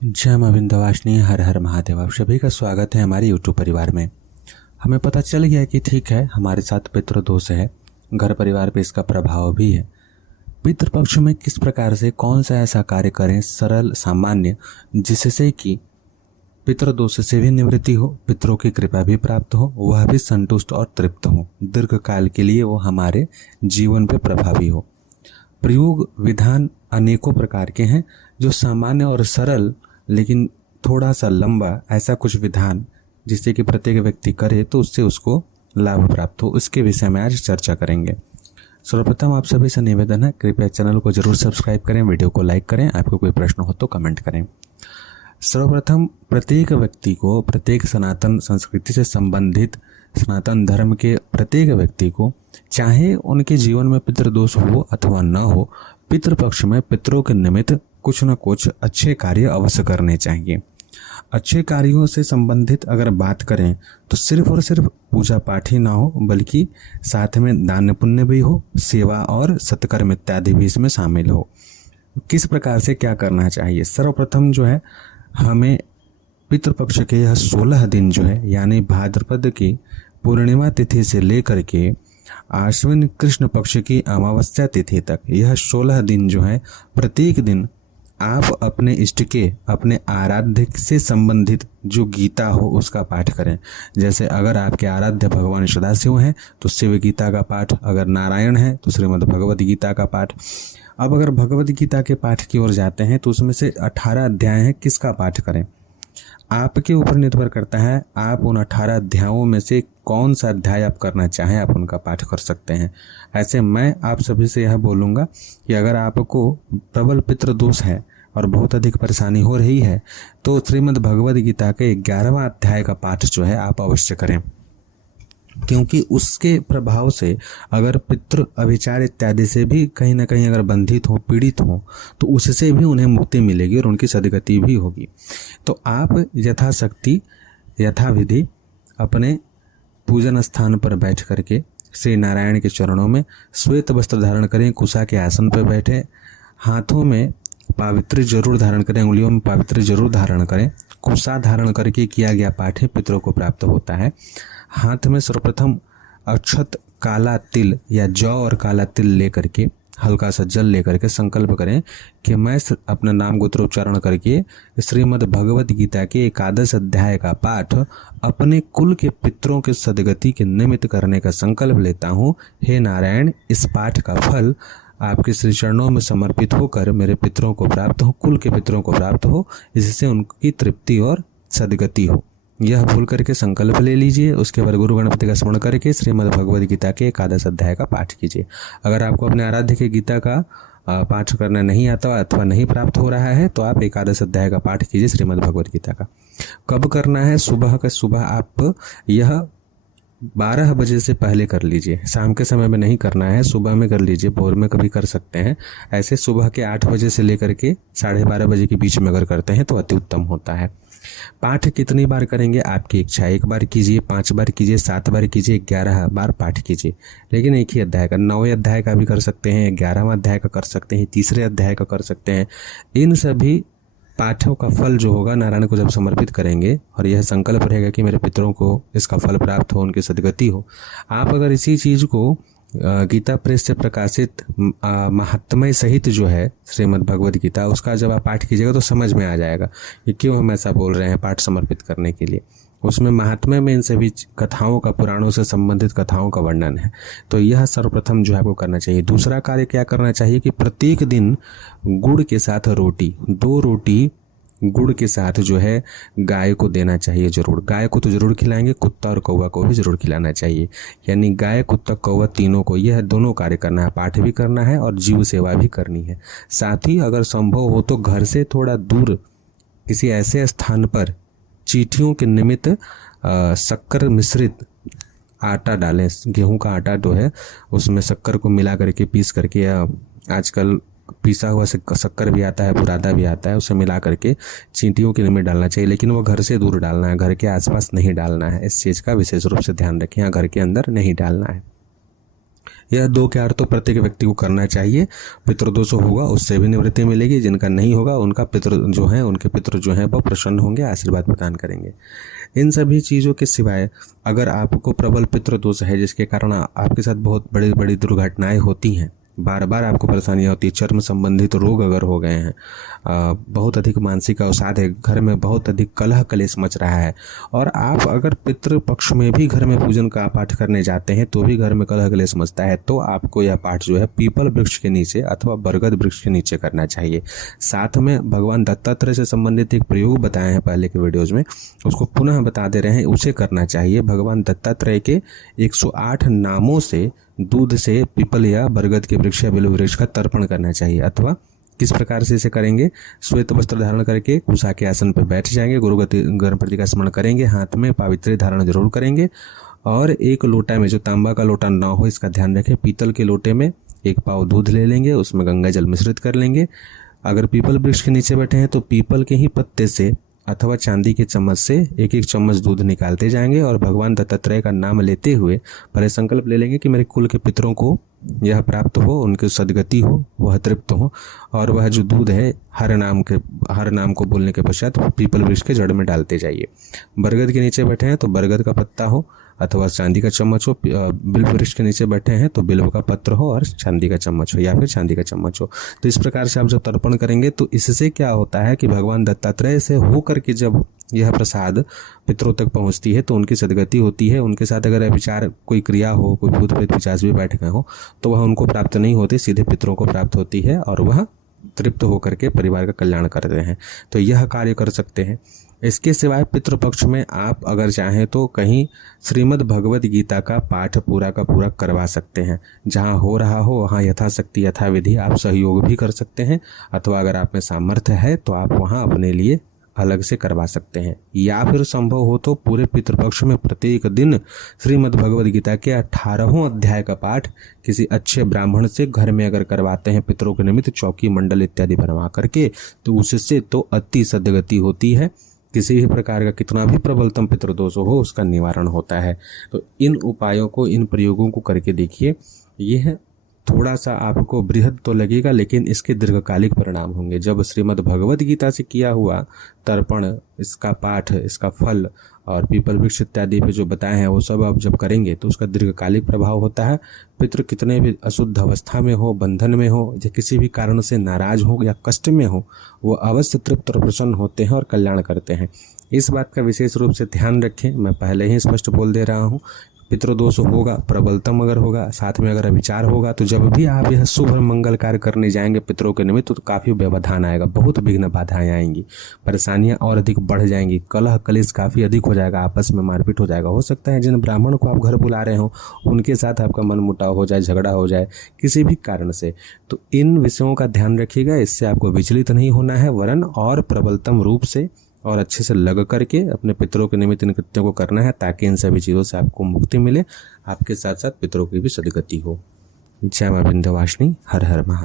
जय मां विंध्यवासिनी, हर हर महादेव। आप सभी का स्वागत है हमारे यूट्यूब परिवार में। हमें पता चल गया कि ठीक है, हमारे साथ पितृदोष है, घर परिवार पे इसका प्रभाव भी है। पितृपक्ष में किस प्रकार से कौन सा ऐसा कार्य करें सरल सामान्य, जिससे कि पितृदोष से भी निवृत्ति हो, पितरों की कृपा भी प्राप्त हो, वह भी संतुष्ट और तृप्त हो, दीर्घ काल के लिए वो हमारे जीवन पे प्रभावी हो। प्रयोग विधान अनेकों प्रकार के हैं, जो सामान्य और सरल लेकिन थोड़ा सा लंबा ऐसा कुछ विधान जिससे कि प्रत्येक व्यक्ति करे तो उससे उसको लाभ प्राप्त हो, इसके विषय में आज चर्चा करेंगे। सर्वप्रथम आप सभी से निवेदन है, कृपया चैनल को जरूर सब्सक्राइब करें, वीडियो को लाइक करें, आपको कोई प्रश्न हो तो कमेंट करें। सर्वप्रथम प्रत्येक व्यक्ति को, प्रत्येक सनातन संस्कृति से संबंधित सनातन धर्म के प्रत्येक व्यक्ति को, चाहे उनके जीवन में पितृदोष हो अथवा न हो, पितृपक्ष में पितरों के निमित्त कुछ न कुछ अच्छे कार्य अवश्य करने चाहिए। अच्छे कार्यों से संबंधित अगर बात करें तो सिर्फ और सिर्फ पूजा पाठ ही ना हो, बल्कि साथ में दान पुण्य भी हो, सेवा और सत्कर्म इत्यादि भी इसमें शामिल हो। किस प्रकार से क्या करना चाहिए? सर्वप्रथम जो है, हमें पितृपक्ष के यह 16 दिन जो है, यानी भाद्रपद की पूर्णिमा तिथि से लेकर के आश्विन कृष्ण पक्ष की अमावस्या तिथि तक, यह 16 दिन जो है, प्रत्येक दिन आप अपने इष्ट के, अपने आराध्य से संबंधित जो गीता हो उसका पाठ करें। जैसे अगर आपके आराध्य भगवान सदाशिव हैं तो शिव गीता का पाठ, अगर नारायण है तो श्रीमद् भगवद गीता का पाठ। अब अगर भगवद गीता के पाठ की ओर जाते हैं तो उसमें से 18 अध्याय हैं, किसका पाठ करें आपके ऊपर निर्भर करता है। आप उन 18 अध्यायों में से कौन सा अध्याय आप करना चाहें, आप उनका पाठ कर सकते हैं। ऐसे मैं आप सभी से यह बोलूँगा कि अगर आपको प्रबल पितृदोष है और बहुत अधिक परेशानी हो रही है तो श्रीमद् भगवद गीता के 11वां अध्याय का पाठ जो है आप अवश्य करें, क्योंकि उसके प्रभाव से अगर पितृ अभिचार इत्यादि से भी कहीं ना कहीं अगर बंधित हो, पीड़ित हो, तो उससे भी उन्हें मुक्ति मिलेगी और उनकी सदगति भी होगी। तो आप यथाशक्ति यथाविधि अपने पूजन स्थान पर बैठ करके श्री नारायण के चरणों में श्वेत वस्त्र धारण करें, कुशा के आसन पर बैठे, हाथों में पावित्री जरूर धारण करें, उंगलियों में पावित्री जरूर धारण करें। कुशा धारण करके किया गया पाठ ही पितरों को प्राप्त होता है। हाथ में सर्वप्रथम अक्षत काला तिल या जौ और काला तिल लेकर के, हल्का सा जल लेकर के संकल्प करें कि मैं अपना नाम गोत्रोच्चारण करके श्रीमद् भगवद गीता के 11 अध्याय का पाठ अपने कुल के पितरों के सदगति के निमित्त करने का संकल्प लेता हूँ। हे नारायण, इस पाठ का फल आपके श्री चरणों में समर्पित होकर मेरे पितरों को प्राप्त हो, कुल के पितरों को प्राप्त हो, इससे उनकी तृप्ति और सदगति हो। यह भूल करके संकल्प ले लीजिए। उसके बाद गुरु गणपति का स्मरण करके श्रीमद् भगवद गीता के 11 अध्याय का पाठ कीजिए। अगर आपको अपने आराध्य के गीता का पाठ करना नहीं आता अथवा नहीं प्राप्त हो रहा है तो आप 11 अध्याय का पाठ कीजिए श्रीमद् भगवद गीता का। कब करना है? सुबह का सुबह आप यह 12 बजे से पहले कर लीजिए। शाम के समय में नहीं करना है, सुबह में कर लीजिए, भोर में कभी कर सकते हैं। ऐसे सुबह के 8 बजे से लेकर के 12:30 बजे के बीच में अगर करते हैं तो अति उत्तम होता है। पाठ कितनी बार करेंगे आपकी इच्छा, 1 बार कीजिए, 5 बार कीजिए, 7 बार कीजिए, 11 बार पाठ कीजिए, लेकिन एक ही अध्याय का। 9वें अध्याय का भी कर सकते हैं, 11वां अध्याय का कर सकते हैं, 3रे अध्याय का कर सकते हैं। इन सभी पाठों का फल जो होगा नारायण को जब समर्पित करेंगे और यह संकल्प रहेगा कि मेरे पितरों को इसका फल प्राप्त हो, उनकी सदगति हो। आप अगर इसी चीज को गीता प्रेस से प्रकाशित महात्म्य सहित जो है श्रीमद् भगवद गीता, उसका जब आप पाठ कीजिएगा तो समझ में आ जाएगा कि क्यों हम ऐसा बोल रहे हैं पाठ समर्पित करने के लिए। उसमें महात्म्य में इन सभी कथाओं का, पुराणों से संबंधित कथाओं का वर्णन है। तो यह सर्वप्रथम जो है आपको करना चाहिए। दूसरा कार्य क्या करना चाहिए कि प्रत्येक दिन गुड़ के साथ रोटी, 2 रोटी गुड़ के साथ जो है गाय को देना चाहिए जरूर। गाय को तो जरूर खिलाएंगे, कुत्ता और कौवा को भी जरूर खिलाना चाहिए। यानी गाय, कुत्ता, कौवा तीनों को यह दोनों कार्य करना है, पाठ भी करना है और जीव सेवा भी करनी है। साथ ही अगर संभव हो तो घर से थोड़ा दूर किसी ऐसे स्थान पर चींटियों के निमित्त शक्कर मिश्रित आटा डालें। गेहूं का आटा जो है उसमें शक्कर को मिला करके पीस करके, आजकल पिसा हुआ शक्कर भी आता है, बुरादा भी आता है, उसे मिला करके चींटियों के निमित्त डालना चाहिए। लेकिन वो घर से दूर डालना है, घर के आसपास नहीं डालना है। इस चीज़ का विशेष रूप से ध्यान रखें, यहाँ घर के अंदर नहीं डालना है। यह 2 कार्य तो प्रत्येक व्यक्ति को करना चाहिए। पितृदोष होगा उससे भी निवृत्ति मिलेगी, जिनका नहीं होगा उनका उनके पितृ जो हैं वो प्रसन्न होंगे, आशीर्वाद प्रदान करेंगे। इन सभी चीज़ों के सिवाय अगर आपको प्रबल पितृदोष है जिसके कारण आपके साथ बहुत बड़ी बड़ी दुर्घटनाएं होती हैं, बार बार आपको परेशानियाँ होती है, चर्म संबंधित रोग अगर हो गए हैं, बहुत अधिक मानसिक अवसाद है, घर में बहुत अधिक कलह कलेश मच रहा है, और आप अगर पितृ पक्ष में भी घर में पूजन का पाठ करने जाते हैं तो भी घर में कलह कलेश मचता है, तो आपको यह पाठ जो है पीपल वृक्ष के नीचे अथवा बरगद वृक्ष के नीचे करना चाहिए। साथ में भगवान दत्तात्रेय से संबंधित एक प्रयोग बताए हैं पहले के वीडियोज में, उसको पुनः बता दे रहे हैं, उसे करना चाहिए। भगवान दत्तात्रेय के 108 नामों से दूध से पीपल या बरगद के वृक्ष या बिल्व वृक्ष का तर्पण करना चाहिए। अथवा किस प्रकार से इसे करेंगे, श्वेत वस्त्र धारण करके कुशा के आसन पर बैठ जाएंगे, गणपति का स्मरण करेंगे, हाथ में पावित्री धारण जरूर करेंगे, और एक लोटा में, जो तांबा का लोटा ना हो इसका ध्यान रखें, पीतल के लोटे में 1 पाव दूध ले लेंगे, उसमें गंगा जल मिश्रित कर लेंगे। अगर पीपल वृक्ष के नीचे बैठे हैं तो पीपल के ही पत्ते से अथवा चांदी के चम्मच से 1-1 चम्मच दूध निकालते जाएंगे और भगवान दत्तात्रेय का नाम लेते हुए पहले संकल्प ले लेंगे कि मेरे कुल के पितरों को यह प्राप्त हो, उनकी सदगति हो, वह तृप्त हो, और वह जो दूध है हर नाम को बोलने के पश्चात पीपल वृक्ष के जड़ में डालते जाइए। बरगद के नीचे बैठे हैं तो बरगद का पत्ता हो अथवा चांदी का चम्मच हो, बिल्व वृक्ष के नीचे बैठे हैं तो बिल्व का पत्र हो और चांदी का चम्मच हो या फिर चांदी का चम्मच हो। तो इस प्रकार से आप जब तर्पण करेंगे तो इससे क्या होता है कि भगवान दत्तात्रेय से होकर के जब यह प्रसाद पितरों तक पहुंचती है तो उनकी सदगति होती है। उनके साथ अगर विचार कोई क्रिया हो, कोई भूत प्रेत पिशाच भी बैठ गए हो तो वह उनको प्राप्त नहीं होती, सीधे पितरों को प्राप्त होती है और वह तृप्त होकर के परिवार का कल्याण करते हैं। तो यह कार्य कर सकते हैं। इसके सिवाय पितृपक्ष में आप अगर चाहें तो कहीं श्रीमद् भगवद गीता का पाठ पूरा का पूरा करवा सकते हैं। जहां हो रहा हो वहां यथाशक्ति यथाविधि आप सहयोग भी कर सकते हैं, अथवा अगर आप में सामर्थ्य है तो आप वहां अपने लिए अलग से करवा सकते हैं। या फिर संभव हो तो पूरे पितृपक्ष में प्रत्येक दिन श्रीमद् भगवद गीता के 18वें अध्याय का पाठ किसी अच्छे ब्राह्मण से घर में अगर करवाते हैं पितरों के निमित्त चौकी मंडल इत्यादि बनवा करके, तो उससे तो अति सद्गति होती है। किसी भी प्रकार का कितना भी प्रबलतम पितृदोष हो उसका निवारण होता है। तो इन उपायों को, इन प्रयोगों को करके देखिए। यह थोड़ा सा आपको बृहद तो लगेगा लेकिन इसके दीर्घकालिक परिणाम होंगे। जब श्रीमद् भगवद गीता से किया हुआ तर्पण, इसका पाठ, इसका फल और पीपल वृक्ष इत्यादि पे जो बताए हैं वो सब आप जब करेंगे तो उसका दीर्घकालिक प्रभाव होता है। पितृ कितने भी अशुद्ध अवस्था में हो, बंधन में हो, या किसी भी कारण से नाराज हो या कष्ट में हो, वो अवश्य तृप्त और प्रसन्न होते हैं और कल्याण करते हैं। इस बात का विशेष रूप से ध्यान रखें। मैं पहले ही स्पष्ट बोल दे रहा हूँ, पितृदोष होगा, प्रबलतम अगर होगा, साथ में अगर विचार होगा, तो जब भी आप यह शुभ मंगल कार्य करने जाएंगे पितरों के निमित्त तो काफ़ी व्यवधान आएगा, बहुत विघ्न बाधाएं आएंगी, परेशानियां और अधिक बढ़ जाएंगी, कलह कलेश काफ़ी अधिक हो जाएगा, आपस में मारपीट हो जाएगा। हो सकता है जिन ब्राह्मण को आप घर बुला रहे हो उनके साथ आपका मन मुटाव हो जाए, झगड़ा हो जाए किसी भी कारण से। तो इन विषयों का ध्यान रखिएगा। इससे आपको विचलित नहीं होना है, वरन और प्रबलतम रूप से और अच्छे से लग करके अपने पितरों के निमित्त इन कृत्यों को करना है, ताकि इन सभी चीज़ों से आपको मुक्ति मिले, आपके साथ साथ पितरों की भी सदगति हो। जय मां विंध्यवासिनी। हर हर महादेव।